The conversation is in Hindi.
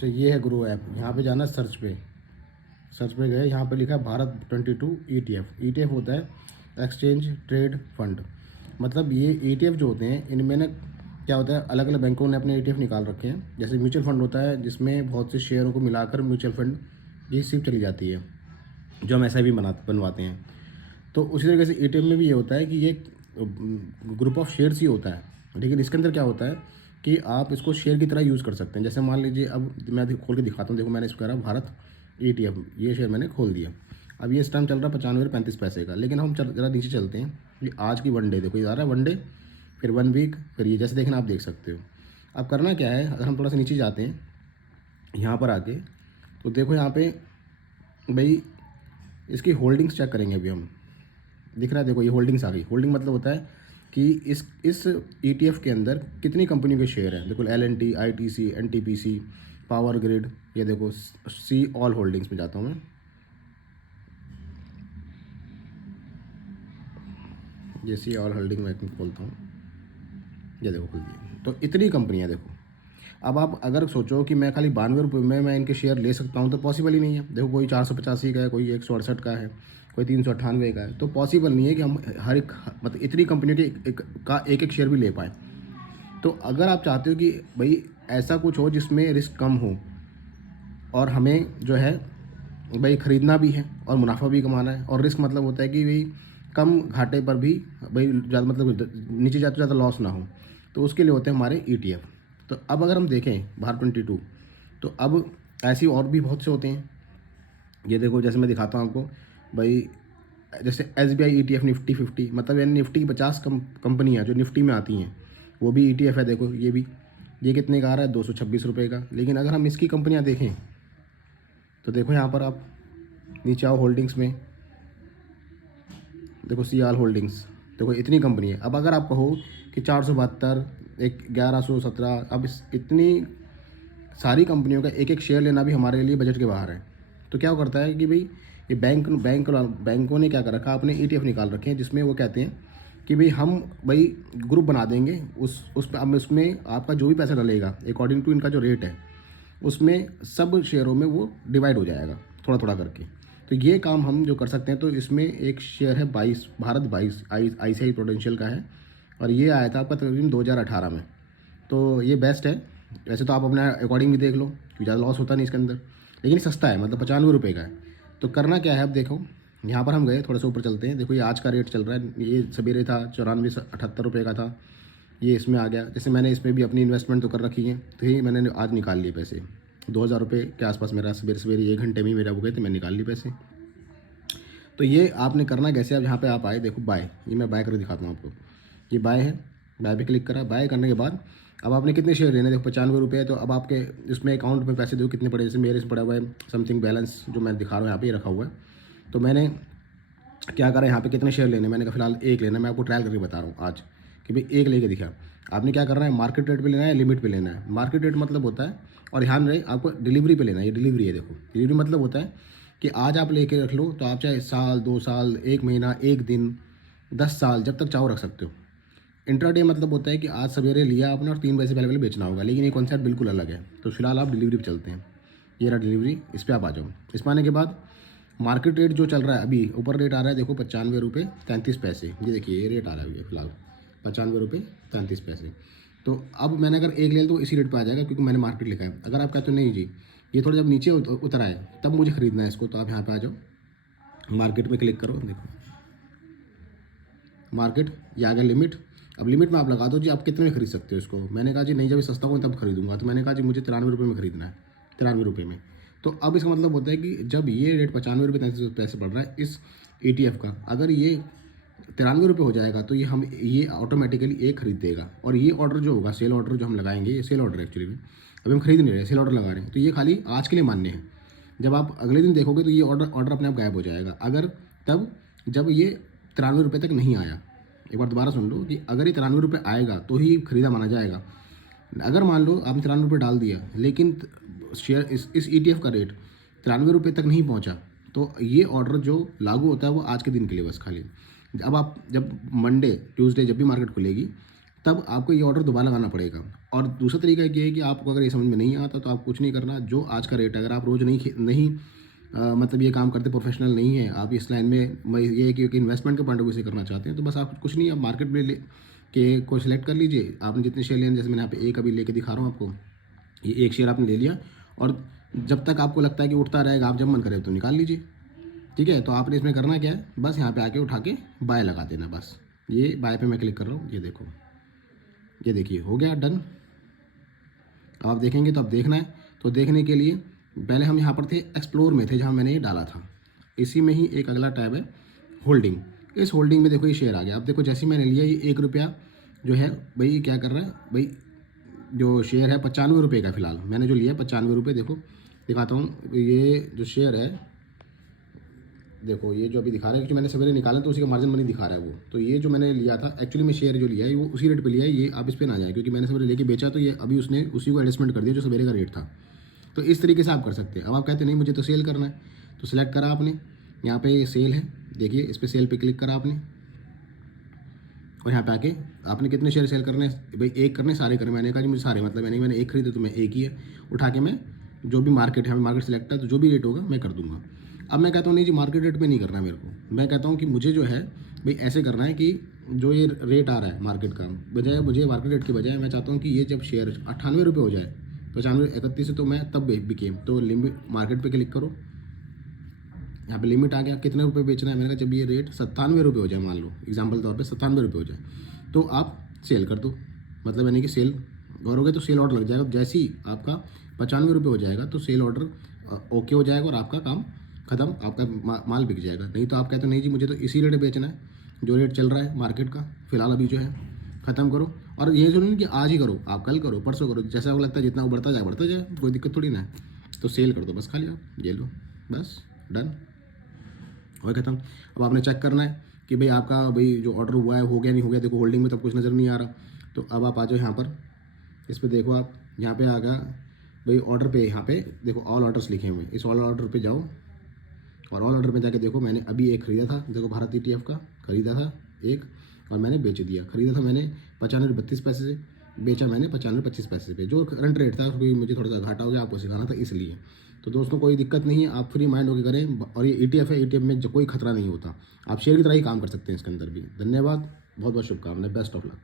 तो ये है ग्रो ऐप, यहाँ पे जाना सर्च पे, सर्च पे गए, यहाँ पे लिखा है भारत 22 ETF। ETF होता है एक्सचेंज ट्रेड फंड। मतलब ये ETF जो होते हैं इनमें ना क्या होता है, अलग अलग बैंकों ने अपने ETF निकाल रखे हैं। जैसे म्यूचुअल फंड होता है जिसमें बहुत से शेयरों को मिलाकर म्यूचुअल फंड की सिप चली जाती है, जो हम SIP बनवाते हैं। तो उसी तरीके से ETF में भी ये होता है कि ये ग्रुप ऑफ शेयर्स ही होता है, लेकिन इसके अंदर क्या होता है कि आप इसको शेयर की तरह यूज़ कर सकते हैं। जैसे मान लीजिए, अब मैं खोल के दिखाता हूँ, देखो मैंने इसको करा भारत ETF, ये शेयर मैंने खोल दिया। अब ये इस टाइम चल रहा है 95 रुपये 35 पैसे का। लेकिन हम जरा नीचे चलते हैं, ये आज की वन डे देखो, ये आ रहा है वन डे, फिर 1 वीक, फिर ये जैसे देखना आप देख सकते हो। अब करना क्या है, अगर हम थोड़ा सा नीचे जाते हैं यहाँ पर आके, तो देखो यहाँ पे भाई इसकी होल्डिंग्स चेक करेंगे अभी हम। दिख रहा है, देखो ये होल्डिंग्स आ गई। होल्डिंग मतलब होता है कि इस ETF के अंदर कितनी कंपनियों के शेयर हैं। देखो LNT, ITC, NTPC, power grid, ये देखो सी ऑल होल्डिंग्स में जाता हूँ मैं, ये सी ऑल होल्डिंग में खोलता हूँ, ये देखो खुल गई। तो इतनी कंपनियाँ देखो। अब आप अगर सोचो कि मैं खाली 92 रुपये में मैं इनके शेयर ले सकता हूँ, तो पॉसिबल ही नहीं है। देखो कोई 485 का है, कोई 168 का है, कोई 398 का है। तो पॉसिबल नहीं है कि हम हर एक मतलब इतनी कंपनियों के एक एक शेयर भी ले पाएँ। तो अगर आप चाहते हो कि भाई ऐसा कुछ हो जिसमें रिस्क कम हो और हमें जो है भाई ख़रीदना भी है और मुनाफा भी कमाना है, और रिस्क मतलब होता है कि भाई कम घाटे पर भी भाई ज़्यादा मतलब नीचे जाते ज़्यादा लॉस ना हो, तो उसके लिए होते हैं हमारे ETF। तो अब अगर हम देखें भारत 22, तो अब ऐसी और भी बहुत से होते हैं। ये देखो जैसे मैं दिखाता हूँ आपको भाई, जैसे SBI ETF निफ्टी 50, मतलब यानी निफ्टी की 50 कंपनियाँ जो निफ्टी में आती हैं, वो भी ETF है। देखो ये भी, ये कितने का आ रहा है, 226 रुपये का। लेकिन अगर हम इसकी कंपनियाँ देखें, तो देखो यहाँ पर आप नीचे आओ होल्डिंग्स में, देखो सी आल होल्डिंग्स, देखो इतनी कंपनी है। अब अगर आप कहो कि 472, 1117, अब इतनी सारी कंपनियों का एक एक शेयर लेना भी हमारे लिए बजट के बाहर है। तो क्या करता है कि भाई ये बैंकों ने क्या कर रखा, अपने ETF निकाल रखे हैं, जिसमें वो कहते हैं कि भाई हम भाई ग्रुप बना देंगे, उस पर अब उसमें आपका जो भी पैसा डलेगा अकॉर्डिंग टू इनका जो रेट है, उसमें सब शेयरों में वो डिवाइड हो जाएगा थोड़ा थोड़ा करके। तो ये काम हम जो कर सकते हैं, तो इसमें एक शेयर है 22, भारत 22 ICICI प्रोडेंशियल का है, और ये आया था आपका तकरीबन 2018 में। तो ये बेस्ट है। वैसे तो आप अपने अकॉर्डिंग भी देख लो, क्योंकि ज़्यादा लॉस होता नहीं इसके अंदर, लेकिन सस्ता है, मतलब 95 रुपये का है। तो करना क्या है, अब देखो यहाँ पर हम गए, थोड़ा सा ऊपर चलते हैं। देखो ये आज का रेट चल रहा है, ये सवेरे था 94-78 रुपये का था, ये इसमें आ गया। जैसे मैंने इसमें भी अपनी इन्वेस्टमेंट तो कर रखी है, तो ये मैंने आज निकाल लिए पैसे, 2000 रुपये के आसपास मेरा सवेरे सवेरे 1 घंटे में ही मेरा हो गए, तो मैं निकाल लिए पैसे। तो ये आपने करना कैसे, अब यहाँ पे आप आए, देखो बाय, ये मैं बाय करके दिखाता हूँ आपको। ये बाय है, बाय पे क्लिक करा। बाय करने के बाद अब आपने कितने शेयर लेने, देखो 95 रुपये है। तो अब आपके इसमें अकाउंट में पैसे दो कितने पड़े, जैसे मेरे से पड़ा हुआ है समथिंग बैलेंस, जो मैं दिखा रहा हूँ यहाँ पे ये रखा हुआ है। तो मैंने क्या करा, यहाँ पे कितने शेयर लेने, मैंने कहा फिलहाल एक लेना। मैं आपको ट्रायल करके बता रहा हूँ आज कि भाई एक लेके दिखा। आपने क्या करना है, मार्केट रेट पे लेना है, लिमिट पे लेना है। मार्केट रेट मतलब होता है, और ध्यान रहे आपको डिलीवरी पे लेना है, ये डिलीवरी है। देखो डिलीवरी मतलब होता है कि आज आप लेके रख लो, तो आप चाहे साल, 2 साल, 1 महीना, 1 दिन, 10 साल, जब तक चाहो रख सकते हो। इंट्राडे मतलब होता है कि आज सवेरे लिया आपने और 3 बजे से पहले पहले बेचना होगा, लेकिन ये कॉन्सेप्ट बिल्कुल अलग है। तो फिलहाल आप डिलीवरी पे चलते हैं, ये रहा डिलीवरी, इस पर आप आ जाओ। इस पर आने के बाद मार्केट रेट जो चल रहा है अभी, ऊपर रेट आ रहा है देखो 95 रुपये 33 पैसे, ये देखिए ये रेट आ रहा है अभी फिलहाल 95 रुपये 33 पैसे। तो अब मैंने अगर एक ले लिया तो इसी रेट पे आ जाएगा, क्योंकि मैंने मार्केट लिखा है। अगर आप कहते हो नहीं जी ये थोड़ा जब नीचे उतर आए तब मुझे ख़रीदना है इसको, तो आप यहाँ पे आ जाओ, मार्केट में क्लिक करो। देखो मार्केट, ये आ गया लिमिट। अब लिमिट में आप लगा दो जी आप कितने में खरीद सकते हो इसको। मैंने कहा जी नहीं, जब ये सस्ता हो तब खरीदूंगा। तो मैंने कहा जी मुझे 93 रुपये में खरीदना है, 93 रुपये में। तो अब इसका मतलब होता है कि जब ये रेट 95 रुपये 33 पैसे पड़ रहा है इस ETF का, अगर ये 93 रुपये हो जाएगा, तो ये ऑटोमेटिकली एक खरीद देगा। और ये ऑर्डर जो होगा, सेल ऑर्डर जो हम लगाएंगे, ये सेल ऑर्डर एक्चुअली में अभी हम खरीद नहीं रहे, सेल ऑर्डर लगा रहे हैं। तो ये खाली आज के लिए मान्य है। जब आप अगले दिन देखोगे तो ये ऑर्डर अपने आप गायब हो जाएगा, अगर तब जब ये 93 रुपये तक नहीं आया। एक बार दोबारा सुन लो कि अगर ये 93 रुपये आएगा तो ही खरीदा माना जाएगा। अगर मान लो आपने 93 रुपये डाल दिया, लेकिन शेयर इस ETF का रेट 93 रुपये तक नहीं पहुंचा, तो ये ऑर्डर जो लागू होता है वो आज के दिन के लिए बस खाली। अब आप जब मंडे ट्यूसडे जब भी मार्केट खुलेगी, तब आपको ये ऑर्डर दोबारा लगाना पड़ेगा। और दूसरा तरीका ये है कि आपको अगर ये समझ में नहीं आता तो आप कुछ नहीं करना, जो आज का रेट है, अगर आप रोज़ नहीं मतलब ये काम करते, प्रोफेशनल नहीं है आप इस लाइन में, मैं ये है कि इन्वेस्टमेंट के पॉइंट ऑफ व्यू से करना चाहते हैं, तो बस आप कुछ नहीं, आप मार्केट में ले के को सिलेक्ट कर लीजिए। आपने जितने शेयर लेने, जैसे मैंने यहाँ पे एक अभी लेके दिखा रहा हूँ आपको, ये एक शेयर आपने ले लिया, और जब तक आपको लगता है कि उठता रहेगा, आप जब मन करे तो निकाल लीजिए। ठीक है, तो आपने इसमें करना क्या है, बस यहाँ पे आके उठा के बाय लगा देना। बस ये बाय पे मैं क्लिक कर रहा हूँ, ये देखो, ये देखिए हो गया डन। अब आप देखेंगे तो अब देखना है, तो देखने के लिए पहले हम यहाँ पर थे, एक्सप्लोर में थे, जहाँ मैंने ये डाला था। इसी में ही एक अगला टैब है होल्डिंग। इस होल्डिंग में देखो ये शेयर आ गया। अब देखो जैसे मैंने लिया, ये ₹1 जो है भाई क्या कर रहा है भाई, जो शेयर है 95 रुपये का फिलहाल मैंने जो लिया है 95 रुपये। देखो दिखाता हूँ, ये जो शेयर है देखो, ये जो अभी दिखा रहा है कि मैंने सवेरे निकाला तो उसी का मार्जिन मनी दिखा रहा है वो। तो ये जो मैंने लिया था एक्चुअली में, शेयर जो लिया है वो उसी रेट पे लिया है। ये आप इस पे ना जाए, क्योंकि मैंने सवेरे लेके बेचा तो ये अभी उसने उसी को एडजस्टमेंट कर दिया जो सवेरे का रेट था। तो इस तरीके से आप कर सकते हैं। अब आप कहते हैं नहीं मुझे तो सेल करना है, तो सिलेक्ट करा आपने, यहाँ पे सेल है, देखिए इस पर सेल पे क्लिक करा आपने, और यहाँ पे आके आपने कितने शेयर सेल करने हैं भाई, एक करने सारे करने। मैंने कहा जी मुझे सारे, मतलब मैंने एक खरीदे तो मैं एक ही है, उठा के मैं जो भी मार्केट है, मार्केट सिलेक्ट है, तो जो भी रेट होगा मैं कर दूंगा। अब मैं कहता हूँ नहीं जी मार्केट रेट पे नहीं करना मेरे को, मैं कहता हूँ कि मुझे जो है भाई ऐसे करना है कि जो ये रेट आ रहा है मार्केट का, बजाय मुझे मार्केट रेट के बजाय मैं चाहता हूँ कि ये जब शेयर 98 रुपये हो जाए, 95 31 से, तो मैं तब बिके। तो लिमिट मार्केट पे क्लिक करो, यहाँ पे लिमिट आ गया, कितने रुपए बेचना है। मैंने कहा जब ये रेट 97 रुपये हो जाए, मान लो एग्जाम्पल तौर पे 97 रुपये हो जाए, तो आप सेल कर दो। मतलब यानी कि सेल करोगे तो सेल ऑर्डर लग जाएगा। जैसे ही आपका 95 रुपये हो जाएगा तो सेल ऑर्डर ओके हो जाएगा और आपका काम खत्म, आपका माल बिक जाएगा। नहीं तो आप कहते हो नहीं जी मुझे तो इसी रेट बेचना है, जो रेट चल रहा है मार्केट का फिलहाल अभी जो है, ख़त्म करो। और ये जो नहीं कि आज ही करो, आप कल करो, परसों करो, जैसा आपको लगता है, जितना वो बढ़ता जाए, कोई दिक्कत थोड़ी ना है। तो सेल कर दो बस, खाली आप ये लो, बस डन हो खत्म। अब आपने चेक करना है कि भाई आपका भाई जो ऑर्डर हुआ है हो गया नहीं हो गया। देखो होल्डिंग में तब कुछ नज़र नहीं आ रहा, तो अब आप आ जाओ यहाँ पर, इस पर देखो, आप यहाँ पे आ गया भाई ऑर्डर पे, यहाँ पे देखो ऑल ऑर्डर्स लिखे हुए हैं, इस ऑल ऑर्डर पे जाओ, और ऑल ऑर्डर में जाके देखो मैंने अभी एक ख़रीदा था, देखो भारत ETF का ख़रीदा था एक, और मैंने बेच दिया। ख़रीदा था मैंने 95.32 से, बेचा मैंने 95.25 पे, जो करंट रेट था क्योंकि मुझे थोड़ा सा घाटा हो गया आपको सिखाना था इसलिए। तो दोस्तों कोई दिक्कत नहीं है, आप फ्री माइंड होकर करें। और ये ETF है, ETF में कोई खतरा नहीं होता, आप शेयर की तरह ही काम कर सकते हैं इसके अंदर भी। धन्यवाद, बहुत बहुत शुभकामनाएं, बेस्ट ऑफ लक।